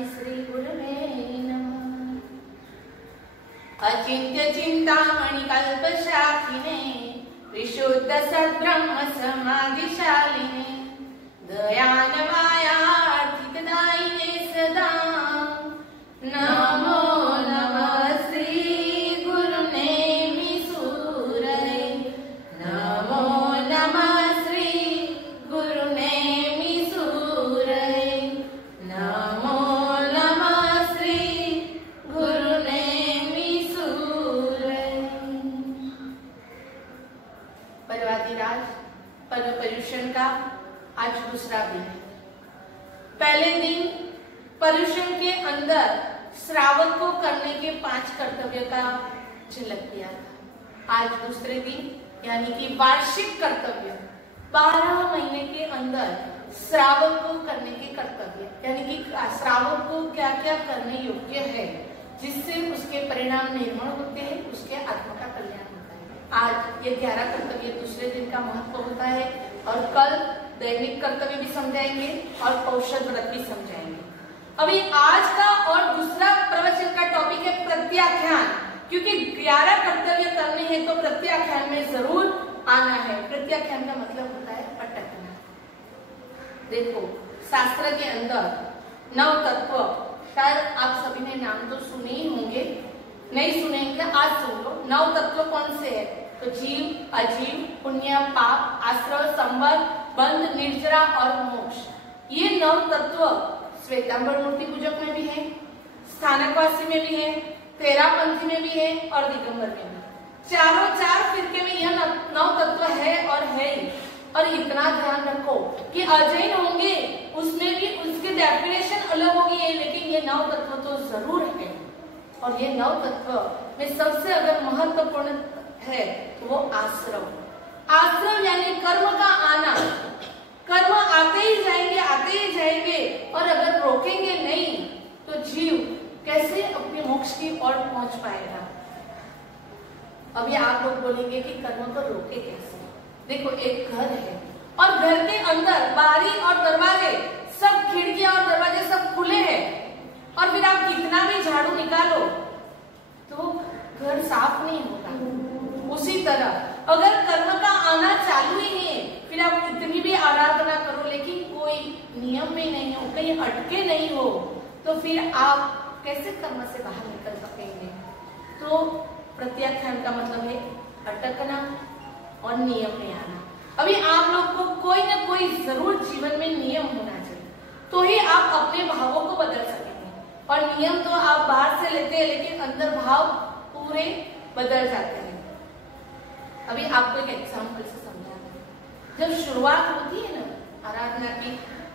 तस्मै श्री गुरुवे नमः। अचिंत्य चिंतामणि कल्पशाखिने विशुद्ध सद्ब्रह्म समाधिशालिने दयानवायार्थिकदायिने सदा नमो नमः श्री गुरुनेमि सूरये नमो नमः श्री गुरुनेमि सूरये नमो नमः श्री गुरुनेमि सूरये। पर्वादिराज पर्व पर्युषण का आज दूसरा दिन है। पहले दिन पर्युषण के अंदर श्रावक को करने के 5 कर्तव्य का झलक दिया था। आज दूसरे दिन यानी कि वार्षिक कर्तव्य 12 महीने के अंदर श्रावक को करने के कर्तव्य यानी कि श्रावक को क्या क्या करने योग्य है जिससे उसके परिणाम निर्मल होते हैं, उसके आत्मा का कल्याण होता है। आज ये 11 कर्तव्य दूसरे दिन का महत्व होता है और कल दैनिक कर्तव्य भी समझाएंगे और औषध व्रत भी समझाएंगे। अभी आज का और दूसरा प्रवचन का टॉपिक है प्रत्याख्यान, क्योंकि 11 कर्तव्य करने हैं तो प्रत्याख्यान में जरूर आना है। प्रत्याख्यान का मतलब होता है अटकना। देखो शास्त्र के अंदर 9 तत्व, शायद आप सभी ने नाम तो सुने ही होंगे, नहीं सुनेंगे आज सुन लो। 9 तत्व कौन से है? तो जीव, अजीव, पुण्य, पाप, आश्रय, संबंध, बंध, निर्जरा और मोक्ष। ये 9 तत्व श्वेतांबर मूर्ति पूजक में भी है, स्थानकवासी में भी है, तेरापंथी में भी है और दिगंबर में भी। चारों 4 फिरके में यह 9 तत्व है और है ही। और इतना ध्यान रखो कि अजैन होंगे उसमें भी उसकी डेफिनेशन अलग होगी, लेकिन ये 9 तत्व तो जरूर है। और ये 9 तत्व में सबसे अगर महत्वपूर्ण है तो वो आश्रव। आश्रव यानी कर्म का आना। कर्म आते ही जाएंगे और अगर रोकेंगे नहीं तो जीव कैसे अपने मोक्ष की ओर पहुंच पाएगा। अभी आप लोग बोलेंगे कि कर्म को रोके कैसे? देखो एक घर है और घर के अंदर बारी और दरवाजे सब, खिड़कियां और दरवाजे सब खुले हैं और फिर आप कितना भी झाड़ू निकालो तो घर साफ नहीं होगा। उसी तरह अगर कर्म का आना चालू ही है, फिर आप कितनी भी आराधना करो लेकिन कोई नियम में नहीं हो, कहीं अटके नहीं हो, तो फिर आप कैसे कर्म से बाहर निकल सकेंगे? तो प्रत्याख्यान का मतलब है अटकना और नियम में आना। अभी आप लोग को कोई ना कोई जरूर जीवन में नियम होना चाहिए, तो ही आप अपने भावों को बदल सकेंगे। और नियम तो आप बाहर से लेते हैं लेकिन अंदर भाव पूरे बदल जाते हैं। अभी आपको एक एग्जाम्पल से समझाना है। जब शुरुआत होती है ना आराधना की,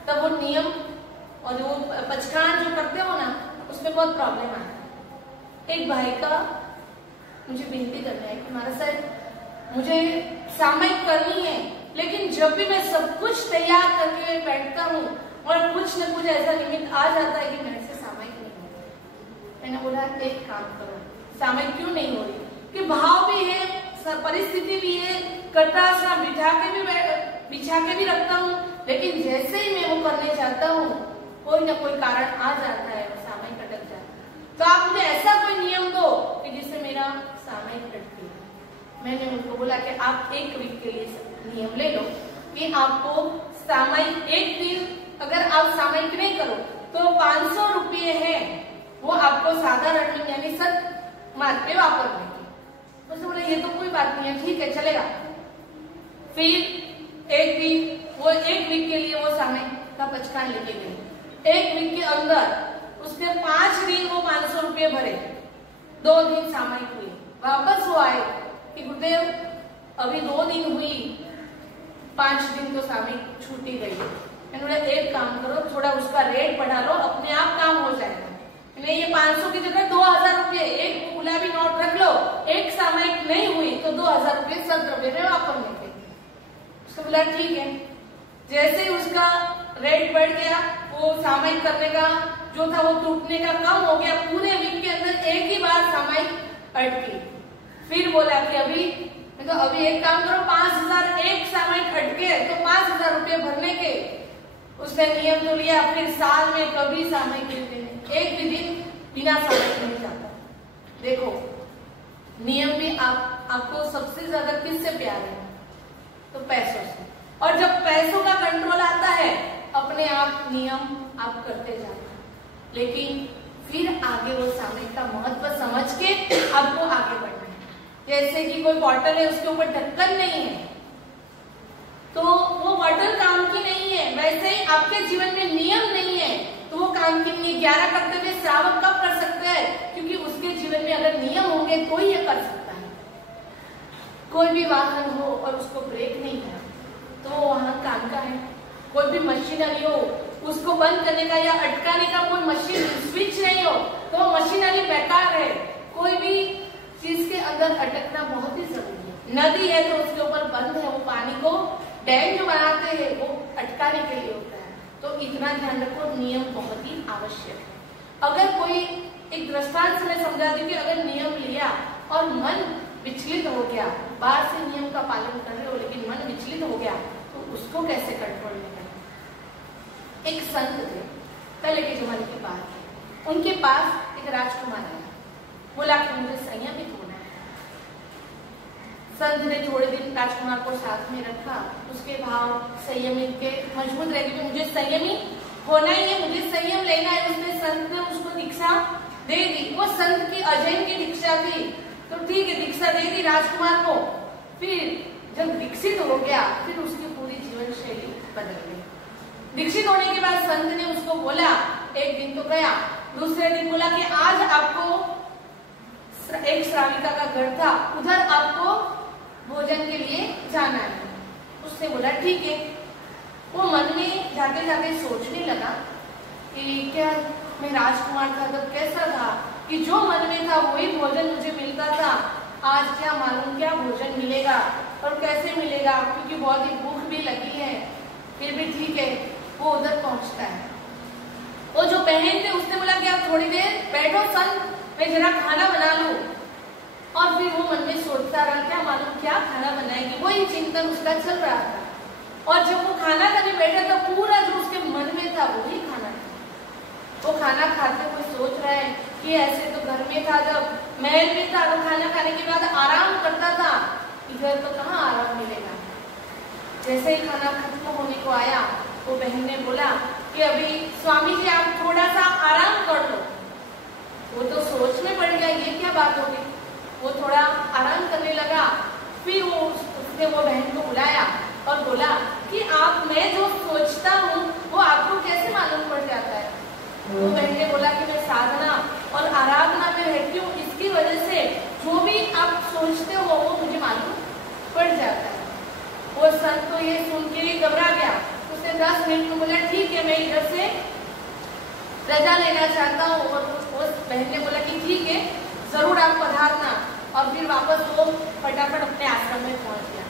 तब वो नियम और वो पचखान जो करते हो ना, उसमें बहुत प्रॉब्लम आता है। एक भाई का मुझे विनती करना है कि महाराज साहब मुझे सामयिक करनी है, लेकिन जब भी मैं सब कुछ तैयार करके बैठता हूँ और कुछ न कुछ ऐसा निमित्त आ जाता है कि मेरे से सामयिक नहीं होती। मैंने बोला एक काम करो, सामयिक क्यों नहीं हो रही? कि भाव भी है, परिस्थिति भी है, कटासना बिछा के भी रखता हूँ, लेकिन जैसे ही मैं वो करने जाता हूँ कोई ना कोई कारण आ जाता है, वो सामयिक अटक जाता है। तो आप मुझे ऐसा कोई नियम दो कि जिससे मेरा सामयिक अटके। मैंने उनको बोला कि आप 1 वीक के लिए नियम ले लो कि आपको सामयिक एक दिन अगर आप सामयिक नहीं करो तो 500 रुपये है वो आपको साधारण यानी सत मार्ग पे वापरने की। उसने बोला ये तो कोई बात नहीं है, ठीक है चलेगा। फिर एक दिन वो 1 वीक के लिए वो सामयिक का पचखान लेके गए। 1 वीक के अंदर उसने 5 दिन वो 500 रुपये भरे, 2 दिन सामयिक हुई। वापस वो आए कि गुरुदेव अभी 2 दिन हुई, 5 दिन तो सामयिक छूटी गई। मैंने बोला एक काम करो, थोड़ा उसका रेट बढ़ा लो, अपने आप काम हो जाएगा। नहीं ये 500 की जगह 2000 रुपये, एक गुलाबी नोट रख लो, एक सामयिक नहीं हुई तो 2000 रुपये सद्रव्य में वापरने थे। उसको बोला ठीक है। जैसे ही उसका रेट बढ़ गया, वो सामयिक करने का जो था वो टूटने का कम हो गया। पूरे वीक के अंदर एक ही बार सामयिक अटकी। फिर बोला कि अभी एक काम करो, 5000 एक सामयिक अटके तो 5000 रुपये भरने के। उसने नियम तो लिया, फिर साल में कभी सामयिक देने एक भी दिन बिना समय के नहीं जाता। देखो नियम भी आपको सबसे ज्यादा किससे प्यार है? तो पैसों से। और जब पैसों का कंट्रोल आता है अपने आप नियम आप करते जाते हैं, लेकिन फिर आगे वो समय का महत्व समझ के आपको आगे बढ़ना है। जैसे कि कोई बॉटल है, उसके ऊपर ढक्कन नहीं है तो वो बॉटल काम की नहीं है। वैसे ही आपके जीवन में नियम नहीं है तो वो काम की नहीं है। 11 कर्तव्य श्रावक कब कर सकते हैं? क्योंकि उसके जीवन में अगर नियम होंगे तो ही ये कर सकता है। कोई भी वाहन हो और उसको ब्रेक नहीं है तो वो वाहन काम का है। कोई भी मशीनरी हो, उसको बंद करने का या अटकाने का कोई मशीन स्विच नहीं हो तो वो मशीनरी बेकार है। कोई भी चीज के अंदर अटकना बहुत ही जरूरी है। नदी है तो उसके ऊपर बंद है, वो पानी को डैम जो बनाते हैं वो अटकाने के लिए होता है। तो इतना ध्यान रखो, नियम बहुत ही आवश्यक है। अगर कोई एक दृष्टांत से मैं समझा दी कि अगर नियम लिया और मन विचलित हो गया, बाहर से नियम का पालन कर रहे हो लेकिन मन विचलित हो गया तो उसको कैसे कंट्रोल में करना। एक संत थे, पहले के जमाने की बात है। उनके पास एक राजकुमार आया, बोला कि मुझे संयमित होना है। संत ने थोड़े दिन राजकुमार को साथ में रखा, उसके भाव संयमित के मजबूत रह गए। मुझे संयमित होना ही है, मुझे संयम लेना है। उसने संत ने उसको दीक्षा दे दी। वो संत की अजैन की दीक्षा थी तो ठीक है, दीक्षा दे दी राजकुमार को। फिर जब दीक्षित हो गया फिर उसकी पूरी जीवन शैली बदल गई। दीक्षित होने के बाद संत ने उसको बोला, एक दिन तो गया, दूसरे दिन बोला कि आज आपको एक श्राविका का घर था, उधर आपको भोजन के लिए जाना है। उसने बोला ठीक है। वो मन में जाते जाते सोचने लगा कि क्या मैं राजकुमार था तब कैसा था कि जो मन में था वही भोजन मुझे मिलता था। आज क्या मालूम क्या भोजन मिलेगा और कैसे मिलेगा, क्योंकि बहुत ही भूख भी लगी है। फिर भी ठीक है, वो उधर पहुंचता है। वो जो बहन थे उसने बोला कि आप थोड़ी देर बैठो संत, मैं जरा खाना बना लूं। और फिर वो मन में सोचता रहा, क्या मालूम क्या खाना बनाएगी, वही चिंतन उसका चल रहा था। और जब वो खाना खाने बैठा तो पूरा जो उसके मन में था वही खाना था। वो खाना खाते हुए सोच रहा है कि ऐसे तो घर में था, जब महल में था तो खाना खाने के बाद आराम करता था, इधर तो कहाँ आराम मिलेगा। जैसे ही खाना खत्म होने को आया वो बहन ने बोला कि अभी स्वामी जी आप थोड़ा सा आराम कर लो। वो तो सोच में पड़ गया, ये क्या बात होगी। वो थोड़ा आराम करने लगा। फिर उसने वो बहन को बुलाया और बोला कि मैं जो सोचता हूँ वो आपको कैसे मालूम पड़ जाता है। वो बहन ने बोला कि मैं साधना और आराधना में रहती हूँ, इसकी वजह से जो भी आप सोचते हो वो मुझे मालूम पड़ जाता है। वो संत तो ये सुन के ही घबरा गया। उसने 10 मिनट में बोला ठीक है, मैं इधर से रजा लेना चाहता हूँ। और उस बहन ने बोला कि ठीक है, जरूर आप पधारना। और फिर वापस वो फटाफट अपने आश्रम में पहुंच गया।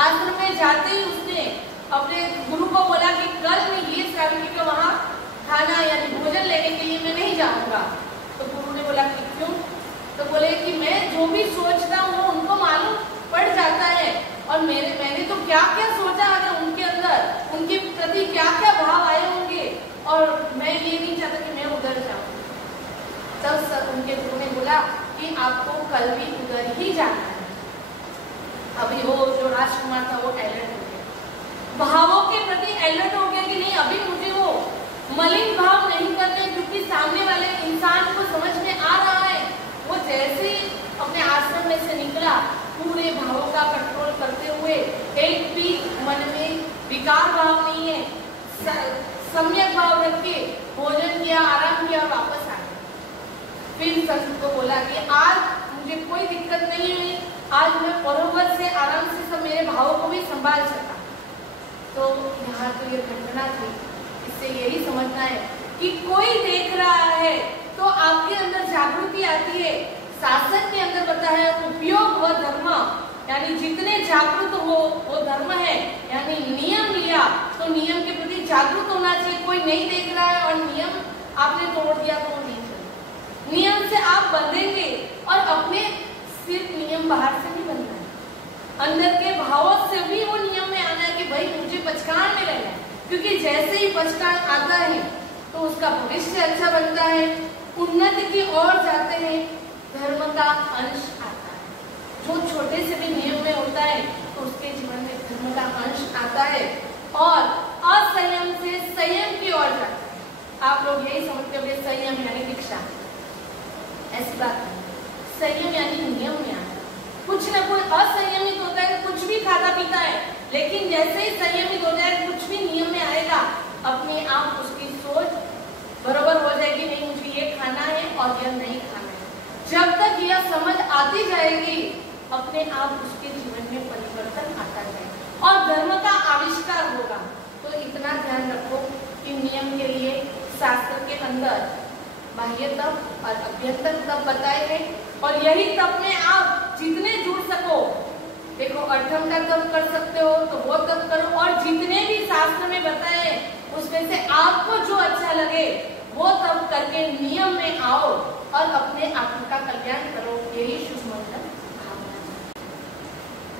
आश्रम में जाते ही उसने अपने गुरु को बोला कि कल मैं ये श्रावणी का वहाँ खाना यानी भोजन लेने के लिए मैं नहीं जाऊंगा। तो गुरु ने बोला कि क्यों? तो बोले कि मैं जो भी सोचता हूँ उनको मालूम पड़ जाता है और मैंने तो क्या क्या सोचा है उनके अंदर, उनके प्रति क्या क्या भाव आए होंगे और मैं ये नहीं चाहता कि मैं उधर जाऊँ। तब उनके गुरु ने बोला कि आपको कल भी उधर ही जाना है। अभी वो जो राजकुमार था वो अलर्ट हो गया, भावों के प्रति अलर्ट हो गया कि नहीं अभी मुझे वो मलिन भाव नहीं करने, क्योंकि सामने वाले इंसान को समझ में आ रहा है। वो जैसे ही अपने आश्रम में से निकला पूरे भावों का कंट्रोल करते हुए, एक भी मन में विकार भाव नहीं है, सम्यक भाव रख के भोजन किया, आराम किया और वापस आ गया। फिर संत को बोला कि आज मुझे कोई दिक्कत नहीं हुई, आज मैं बरोबर से आराम से सब मेरे भावों को भी संभाल सका। तो यहाँ तो ये घटना थी, इससे यही समझना है कि कोई देख रहा है तो आपके अंदर जागृति आती है। शास्त्र के अंदर पता है उपयोग व धर्म, यानी जितने जागृत हो वो धर्म है। यानी नियम लिया तो नियम के प्रति जागरूक होना चाहिए। कोई नहीं देख रहा है और नियम आपने तोड़ दिया तो वो नहीं चलेगा। नियम से आप बंधेंगे और अपने सिर्फ नियम बाहर से नहीं बनना है, अंदर के भावों से भी वो नियम में आना है कि भाई मुझे पचकान में रहना है। क्योंकि जैसे ही पचकान आता है तो उसका भविष्य अच्छा बनता है, उन्नति की ओर जाते हैं, धर्म का अंश आता है। जो छोटे से भी नियम में होता है तो उसके जीवन में धर्म का अंश आता है और असंयम से संयम की ओर जाता है। आप लोग यही समझते होंगे संयम यानी दीक्षा, ऐसी बात नहीं। संयम यानी नियम में आता है। कुछ ना कोई असंयमित होता है, कुछ भी खाता पीता है, लेकिन जैसे ही संयमित हो जाए, कुछ भी नियम में आएगा, अपने आप उसकी सोच बरोबर हो जाएगी, नहीं मुझे ये खाना है और यह नहीं खाना है। जब तक यह समझ आती जाएगी, अपने आप उसके जीवन में परिवर्तन आता जाएगा और धर्म का आविष्कार होगा। तो इतना ध्यान रखो कि नियम के लिए शास्त्र के अंदर बाह्य तप और अभ्यंतर तप बताए हैं और यही तप में आप जितने जुड़ सको, देखो अठम का तप कर सकते हो तो वो तप करो और जितने भी शास्त्र में बताए उसमें से आपको जो अच्छा लगे वो तप करके नियम में आओ और अपने आत्मा का कल्याण करो। यही शुभ मंत्र भावना।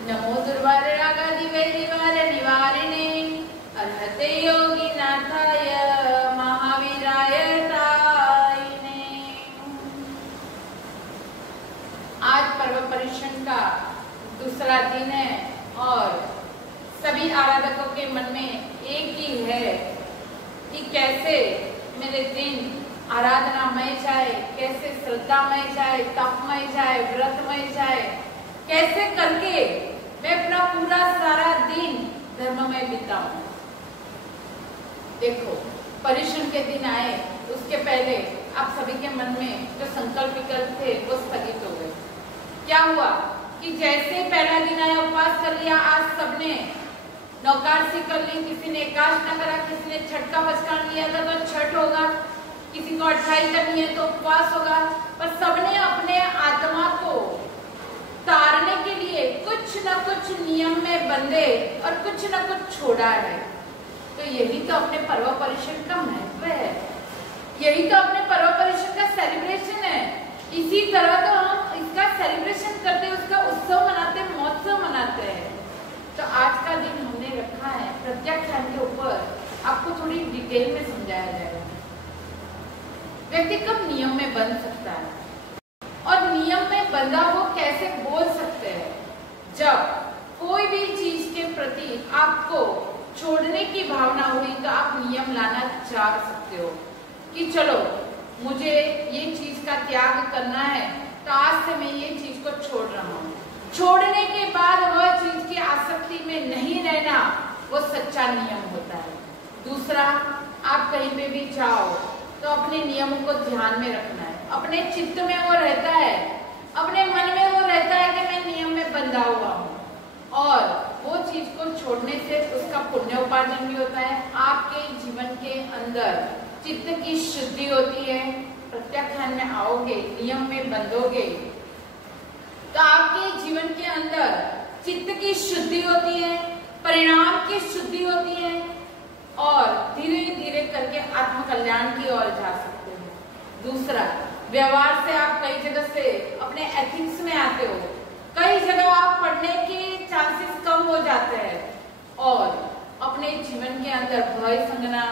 नमो दुर्वारागादि वैरिवार निवारिणे अर्हते योगिनाथाय महावीराय ताइने। आज पर्व पर्युषण का दूसरा दिन है और सभी आराधकों के मन में एक ही है कि कैसे मेरे दिन आराधनामय जाए, कैसे श्रद्धामय जाए, तपमय जाए, व्रतमय जाए, कैसे करके मैं अपना पूरा सारा दिन धर्ममय बिताऊं। देखो पर्युषण के दिन आए, उसके पहले आप सभी के मन में जो संकल्प विकल्प थे वो स्थगित हो गए। क्या हुआ कि जैसे पहला दिन आया, उपवास कर लिया, आज सबने नौकादशी कर ली, किसी ने एकादश न करा, किसी ने छठ का बचकान लिया था तो छठ होगा, किसी को 28 करनी है तो उपवास होगा, पर सबने अपने आत्मा को तारने के लिए कुछ न कुछ नियम में बंधे और कुछ न कुछ छोड़ा है। तो यही तो अपने पर्व पर्युषण का महत्व है, यही तो अपने पर्व पर्युषण का सेलिब्रेशन है। इसी तरह तो हम इसका सेलिब्रेशन करते, उसका उत्सव मनाते, महोत्सव मनाते हैं। तो आज का दिन हमने रखा है प्रत्याख्यान के ऊपर, आपको थोड़ी डिटेल में समझाया जाएगा। व्यक्ति कब नियम में बंध सकता है और नियम में बंधा वो कैसे बोल सकते हैं? जब कोई भी चीज के प्रति आपको छोड़ने की भावना हुई तो आप नियम लाना चाह सकते हो कि चलो मुझे ये चीज का त्याग करना है, तो आज से मैं ये चीज को छोड़ रहा हूँ। छोड़ने के बाद वह चीज की आसक्ति में नहीं रहना, वो सच्चा नियम होता है। दूसरा, आप कहीं पे भी जाओ तो अपने नियमों को ध्यान में रखना है। अपने चित्त में वो रहता है, अपने मन में वो रहता है कि मैं नियम में बंधा हुआ हूँ, और वो चीज को छोड़ने से उसका पुण्य उपार्जन भी होता है। आपके जीवन के अंदर चित्त की शुद्धि होती है। प्रत्याख्यान में आओगे, नियम में बंधोगे तो आपके जीवन के अंदर चित्त की शुद्धि होती है, परिणाम की शुद्धि होती है और धीरे धीरे करके आत्म कल्याण की ओर जा सकते हो। दूसरा, व्यवहार से आप कई जगह से अपने एथिक्स में आते हो, कई जगह आप पढ़ने के चांसेस कम हो जाते हैं और अपने जीवन के अंदर भय संज्ञा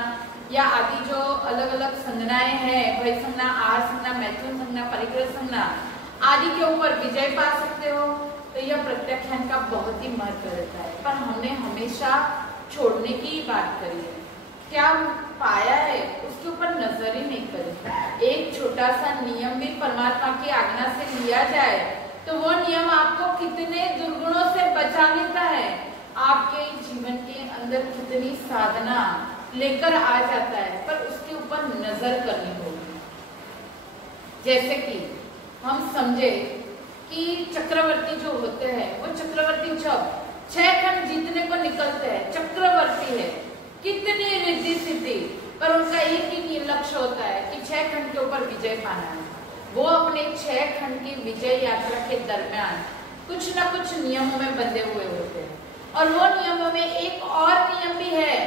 या आदि जो अलग अलग संज्ञाएं हैं, भय संज्ञा, आहार संज्ञा, मैथुन संज्ञा, परिग्रह संज्ञा आदि के ऊपर विजय पा सकते हो। तो यह प्रत्याख्यान का बहुत ही महत्व रहता है। पर हमने हमेशा छोड़ने की बात करी है, क्या पाया है उसके ऊपर नजर ही नहीं करी। एक छोटा सा नियम भी परमात्मा की आज्ञा से लिया जाए तो वो नियम आपको कितने दुर्गुणों से बचा लेता है, आपके जीवन के अंदर कितनी साधना लेकर आ जाता है, पर उसके ऊपर नजर करनी होगी। जैसे कि हम समझे कि चक्रवर्ती जो होते हैं, वो चक्रवर्ती जब 6 खंड जीतने को निकलते हैं, चक्रवर्ती है, कितनी रिद्धि सिद्धि, पर उनका एक ही लक्ष्य होता है कि 6 खंड के ऊपर विजय पाना है। वो अपने 6 खंड की विजय यात्रा के दरमियान कुछ न कुछ नियमों में बंधे हुए होते हैं, और वो नियमों में एक और नियम भी है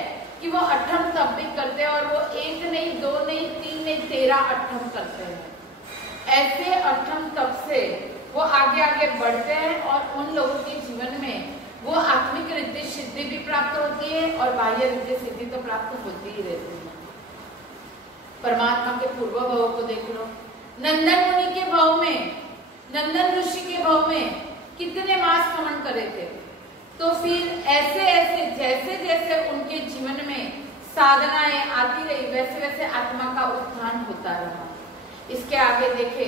कि वो अठम तप भी करते हैं, और वो 1 नहीं, 2 नहीं, 3 नहीं, 13 अठम करते हैं। ऐसे अठम तप से वो आगे आगे बढ़ते हैं और उन लोगों के जीवन में वो आत्मिक रिद्धि सिद्धि भी प्राप्त होती है और बाह्य रिद्धि सिद्धि तो प्राप्त होती ही रहती है। परमात्मा के पूर्व भाव को देख लो। नंदन मुनि के भाव में, नंदन ऋषि के भाव में कितने मास क्रमण करे थे। तो फिर ऐसे ऐसे जैसे जैसे उनके जीवन में साधनाएं आती रही, वैसे वैसे आत्मा का उत्थान होता रहा। इसके आगे देखे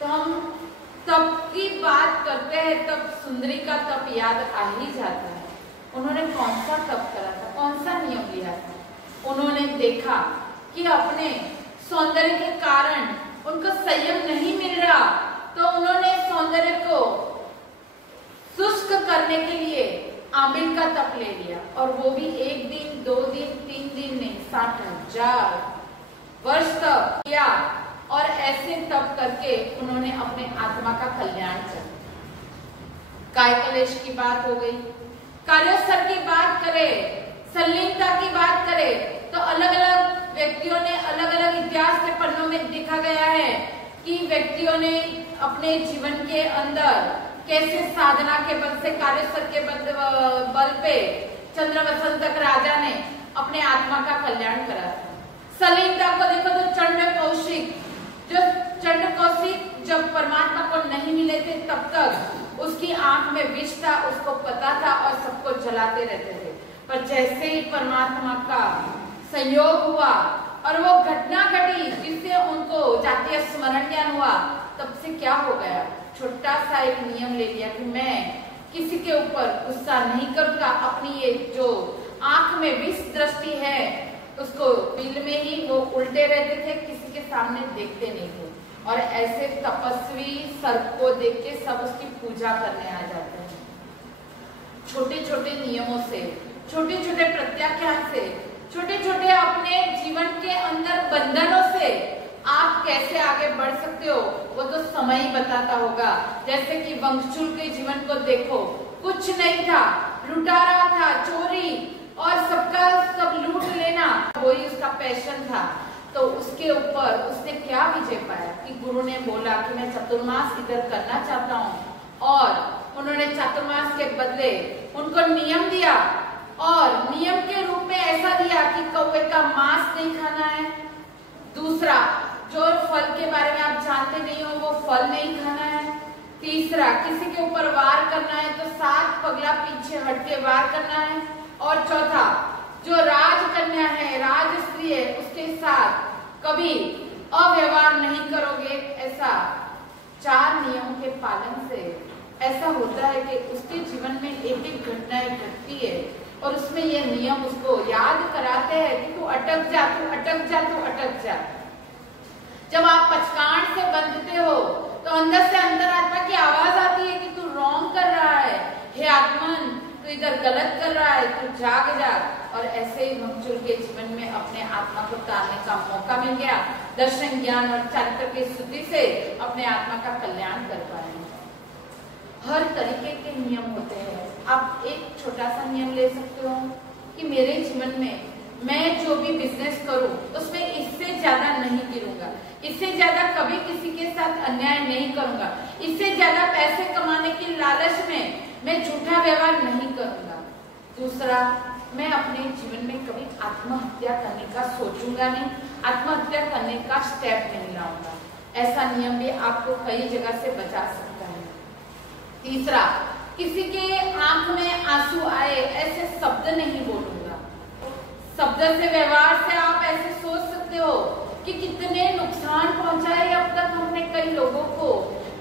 तो हम तप की बात करते हैं, तब सुंदरी का तप याद आ ही जाता है। उन्होंने कौन सा तप करा था, कौन सा नियम लिया था? उन्होंने देखा कि अपने सौंदर्य के कारण उनको संयम नहीं मिल रहा, तो उन्होंने सौंदर्य को शुष्क करने के लिए आमिल का तप ले लिया। और वो भी 1 दिन 2 दिन 3 दिन नहीं, 60,000 वर्ष तक किया। और ऐसे तप करके उन्होंने अपने आत्मा का कल्याण किया। काय कलेश की बात हो गई, कार्योत्सर्ग की बात करें, संलीनता की बात करें, तो अलग अलग व्यक्तियों ने अलग अलग इतिहास के पन्नों में देखा गया है कि व्यक्तियों ने अपने जीवन के अंदर कैसे साधना के बल से, कार्योत्सर्ग के बल पे चंद्रवसन राजा ने अपने आत्मा का कल्याण करा था। संलीनता को देखो तो चंड कौशिक, जो चंड कौशिक जब परमात्मा को नहीं मिले थे तब तक उसकी आंख में विष था, उसको पता था और सबको जलाते रहते थे। पर जैसे ही परमात्मा का संयोग हुआ और वो घटना घटी जिससे उनको जातीय स्मरण ज्ञान हुआ, तब से क्या हो गया, छोटा सा एक नियम ले लिया कि मैं किसी के ऊपर गुस्सा नहीं करूंगा। अपनी ये जो आंख में विष दृष्टि है उसको दिल में ही वो उल्टे रहते थे, किसी के सामने देखते नहीं थे। और ऐसे तपस्वी सर्प को देख के सब उसकी पूजा करने आ जाते हैं। छोटे छोटे नियमों से, छोटे छोटे प्रत्याख्यान से, छोटे छोटे अपने जीवन के अंदर बंधनों से आप कैसे आगे बढ़ सकते हो वो तो समय ही बताता होगा। जैसे कि वंशचूल के जीवन को देखो, कुछ नहीं था, लुटारा था, चोरी और सबका सब लूट लेना वही उसका पैशन था। तो उसके ऊपर उसने क्या विजय पाया कि गुरु ने बोला कि मैं चतुर्मास इधर करना चाहता हूँ, और उन्होंने चतुर्मास के बदले उनको नियम दिया, और नियम के रूप में ऐसा दिया कि कौवे का मांस नहीं खाना है। दूसरा, जो फल के बारे में आप जानते नहीं हो वो फल नहीं खाना है। तीसरा, किसी के ऊपर वार करना है तो 7 पगला पीछे हट के वार करना है। और चौथा, जो राजकन्या है, राज स्त्री है, उसके साथ कभी अव्यवहार नहीं करोगे। ऐसा 4 नियमों के पालन से ऐसा होता है कि उसके जीवन में एक एक घटनाएं घटती है और उसमें ये नियम उसको याद कराते हैं कि तू अटक जा, तू अटक जा, तू अटक जा। जब आप पचकान से बंधते हो तो अंदर से अंतरात्मा की आवाज आती है कि तू रॉन्ग कर रहा है, हे आत्मन तू इधर गलत कर रहा है, तू जाग जा। और ऐसे ही भक्चुल के जीवन में अपने आत्मा को तारने का मौका मिल गया। दर्शन ज्ञान और चारित्र की शुद्धि से अपने आत्मा का कल्याण कर पाए। हर तरीके के नियम होते हैं। आप एक छोटा सा नियम ले सकते हो कि मेरे जीवन में मैं जो भी बिजनेस करूं उसमें इससे ज्यादा नहीं गिरूंगा, इससे ज्यादा कभी किसी के साथ अन्याय नहीं करूंगा, इससे ज्यादा पैसे कमाने की लालच में मैं झूठा व्यवहार नहीं करूंगा। दूसरा, मैं अपने जीवन में कभी आत्महत्या करने का सोचूंगा नहीं, आत्महत्या करने का स्टेप नहीं लाऊंगा। ऐसा नियम भी आपको कई जगह से बचा सकता है। तीसरा, किसी के आंख में आंसू आए ऐसे शब्द नहीं बोलूंगा। शब्द से, व्यवहार से आप ऐसे सोच सकते हो कि कितने नुकसान पहुंचाए अब तक हमने कई लोगों को,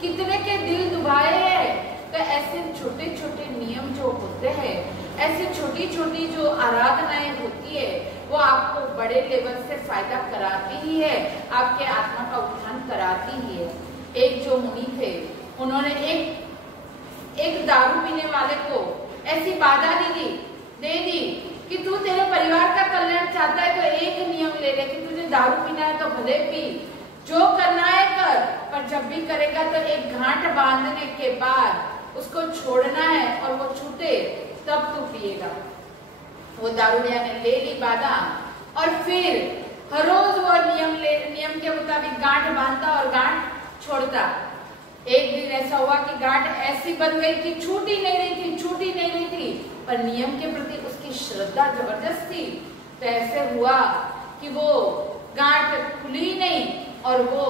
कितने के दिल दुभाए हैं। तो ऐसे छोटे छोटे नियम जो होते हैं, ऐसी छोटी छोटी जो आराधनाएं होती है, वो आपको बड़े लेवल से फायदा कराती ही है, आपके आत्मा का उत्थान कराती ही है। एक जो मुनि थे, उन्होंने एक दारू पीने वाले को ऐसी बाधा दे दी कि तू तेरे परिवार का कल्याण चाहता है तो एक नियम ले ले कि तुझे दारू पीना है तो भले पी, जो करना है कर, पर जब भी करेगा तो एक गांठ बांधने के बाद उसको छोड़ना है और वो छूटे तब तू पिएगा। वो दारूडिया ने ले ली बाधा और फिर हर रोज वो नियम के मुताबिक गांठ बांधता और गांठ छोड़ता। एक दिन ऐसा हुआ कि गांठ ऐसी बन गई कि छूट ही नहीं रही थी, पर नियम के प्रति उसकी श्रद्धा जबरदस्त थी। तो ऐसे हुआ कि वो गांठ खुली नहीं और वो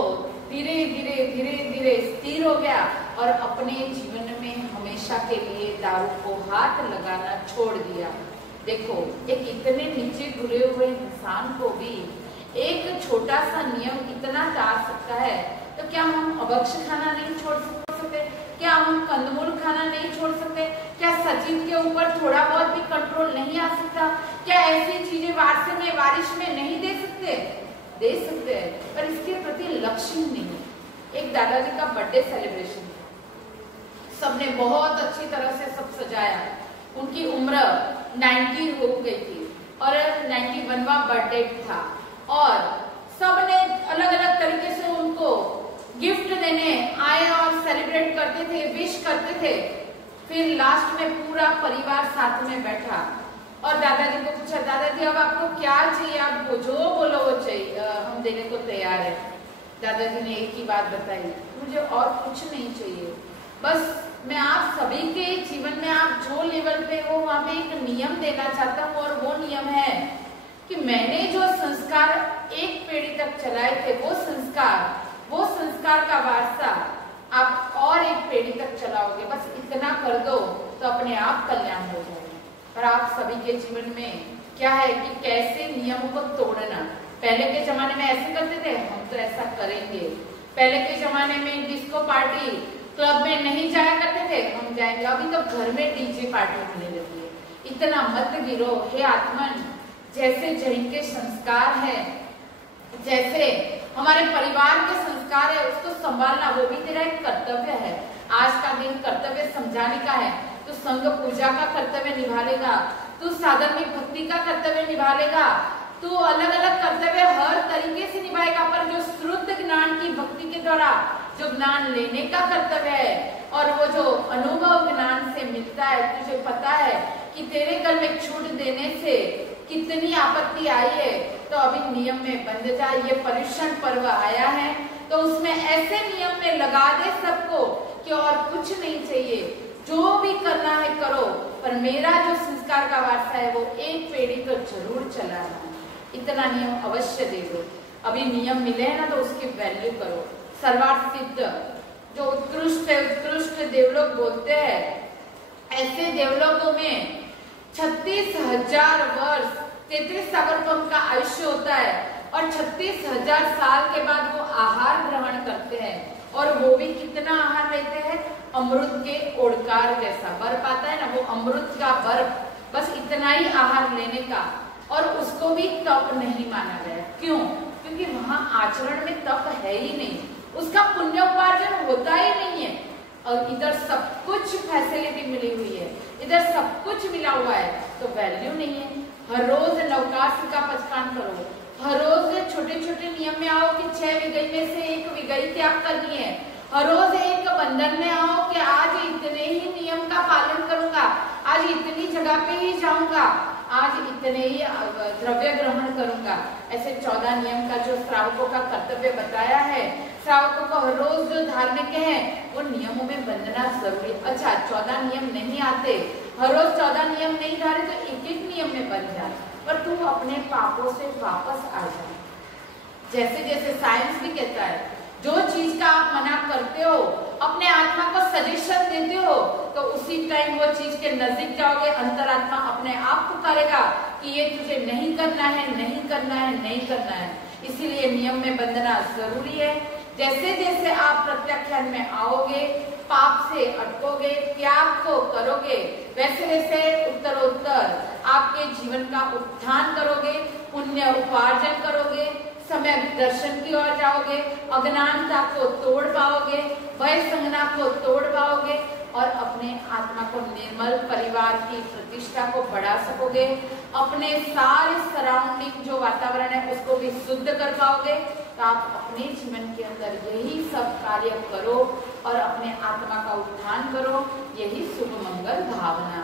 धीरे धीरे धीरे धीरे स्थिर हो गया और अपने जीवन में हमेशा के लिए दारू को हाथ लगाना छोड़ दिया। देखो, एक इतने नीचे गिरे हुए इंसान को भी एक छोटा सा नियम इतना डाल सकता है, तो क्या हम अभक्ष खाना नहीं छोड़ सकते? क्या हम कंदमूल खाना नहीं छोड़ सकते? क्या सचिव के ऊपर थोड़ा बहुत भी कंट्रोल नहीं आ सकता? क्या ऐसी चीजें बारिश में नहीं दे सकते हैं, पर इसके प्रति लक्ष्य नहीं है। एक दादाजी का बर्थडे सेलिब्रेशन था, सबने बहुत अच्छी तरह से सब सजाया। उनकी उम्र 90 हो गई थी और 91वां बर्थडे था और सबने अलग अलग तरीके से उनको गिफ्ट देने आए और सेलिब्रेट करते थे, विश करते थे। फिर लास्ट में पूरा परिवार साथ में बैठा और दादाजी को पूछा, दादाजी अब आपको क्या चाहिए? आप जो बोलो वो चाहिए, हम देने को तैयार है। दादाजी ने एक ही बात बताई, मुझे और कुछ नहीं चाहिए, बस मैं आप सभी के जीवन में आप जो लेवल पे हो वहां पे एक नियम देना चाहता हूँ और वो नियम है कि मैंने जो संस्कार एक पीढ़ी तक चलाए थे वो संस्कार का वारसा आप और एक पीढ़ी तक चलाओगे। बस इतना कर दो तो अपने आप कल्याण हो जाएगा। पर आप सभी के जीवन में क्या है कि कैसे नियम को तोड़ना। पहले के जमाने में ऐसे करते थे, हम तो ऐसा करेंगे। पहले के जमाने में डिस्को पार्टी क्लब में नहीं जाया करते थे, हम जाएंगे। अभी तो घर में डीजे पार्टी होने लगी है। इतना मत गिरो हे आत्मन। जैसे जैन के संस्कार है, जैसे हमारे परिवार के संस्कार है, उसको संभालना वो भी तेरा एक कर्तव्य है। आज का दिन कर्तव्य समझाने का है। तू संघ पूजा का कर्तव्य निभा लेगा, तू साधन में भक्ति का कर्तव्य निभा लेगा, तू अलग अलग कर्तव्य हर तरीके से निभाएगा। पर जो श्रुत ज्ञान की भक्ति के द्वारा जो ज्ञान लेने का कर्तव्य है और वो जो अनुभव ज्ञान से मिलता है, तुझे पता है कि तेरे घर में छूट देने से कितनी आपत्ति आई है, तो अभी नियम में बंध जा। ये पर्युषण पर्व आया है तो उसमें ऐसे नियम में लगा दे सबको कि और कुछ नहीं चाहिए, जो भी करना है करो, पर मेरा जो संस्कार का वारसा है वो एक पीढ़ी तो जरूर चलाना। इतना नियम अवश्य दे दो। अभी नियम मिले हैं ना तो उसकी वैल्यू करो। सर्वार्थ सिद्ध जो उत्कृष्ट है, उत्कृष्ट देवलोक बोलते हैं, ऐसे देवलोकों में 36,000 वर्ष 33 सागरपंप का आयुष्य होता है और 36,000 साल के बाद वो आहार ग्रहण करते हैं। और वो भी कितना आहार लेते हैं? अमृत के ओड़कार जैसा बर्फ आता है ना, वो अमृत का बर्फ, बस इतना ही आहार लेने का। और उसको भी तप नहीं माना गया। क्यों? क्योंकि वहां आचरण में तप है ही नहीं, उसका पुण्य उपार्जन होता ही नहीं है। और इधर सब कुछ फैसिलिटी मिली हुई है, इधर सब कुछ मिला हुआ है, तो वैल्यू नहीं है। हर रोज नवकाश का पचकान करो, हर रोज छोटे छोटे नियम में आओ कि 6 विगई में से 1 विगई त्याग करनी है। हर रोज एक बंधन में आओ कि आज इतने ही नियम का पालन करूंगा, आज इतनी जगह पे ही जाऊंगा, आज इतने ही द्रव्य ग्रहण करूंगा। ऐसे 14 नियम का जो श्रावकों का कर्तव्य बताया है, श्रावकों को हर रोज जो धार्मिक है वो नियमों में बंधना जरूरी। अच्छा, 14 नियम नहीं आते, हर रोज 14 नियम नहीं धारे तो एक एक नियम में बन जा, पर तू अपने पापों से वापस आ जा। जैसे जैसे साइंस भी कहता है, जो चीज का आप मना करते हो, अपने आत्मा को सजेशन देते हो, तो उसी टाइम वो चीज के नजदीक जाओगे, अंतरात्मा अपने आप पुकारेगा कि ये तुझे नहीं करना है, नहीं करना है, नहीं करना है। इसीलिए नियम में बंधना जरूरी है। जैसे जैसे आप प्रत्याख्यान में आओगे, पाप से अटकोगे, त्याग को करोगे, वैसे वैसे उत्तरोत्तर आपके जीवन का उत्थान करोगे, पुण्य उपार्जन करोगे, समय दर्शन की ओर जाओगे, अज्ञानता को तोड़ पाओगे, भय संगना को तोड़ पाओगे और अपने आत्मा को निर्मल, परिवार की प्रतिष्ठा को बढ़ा सकोगे, अपने सारे सराउंडिंग जो वातावरण है उसको भी शुद्ध कर पाओगे। तो आप अपने जीवन के अंदर यही सब कार्य करो और अपने आत्मा का उत्थान करो। यही शुभ मंगल भावना।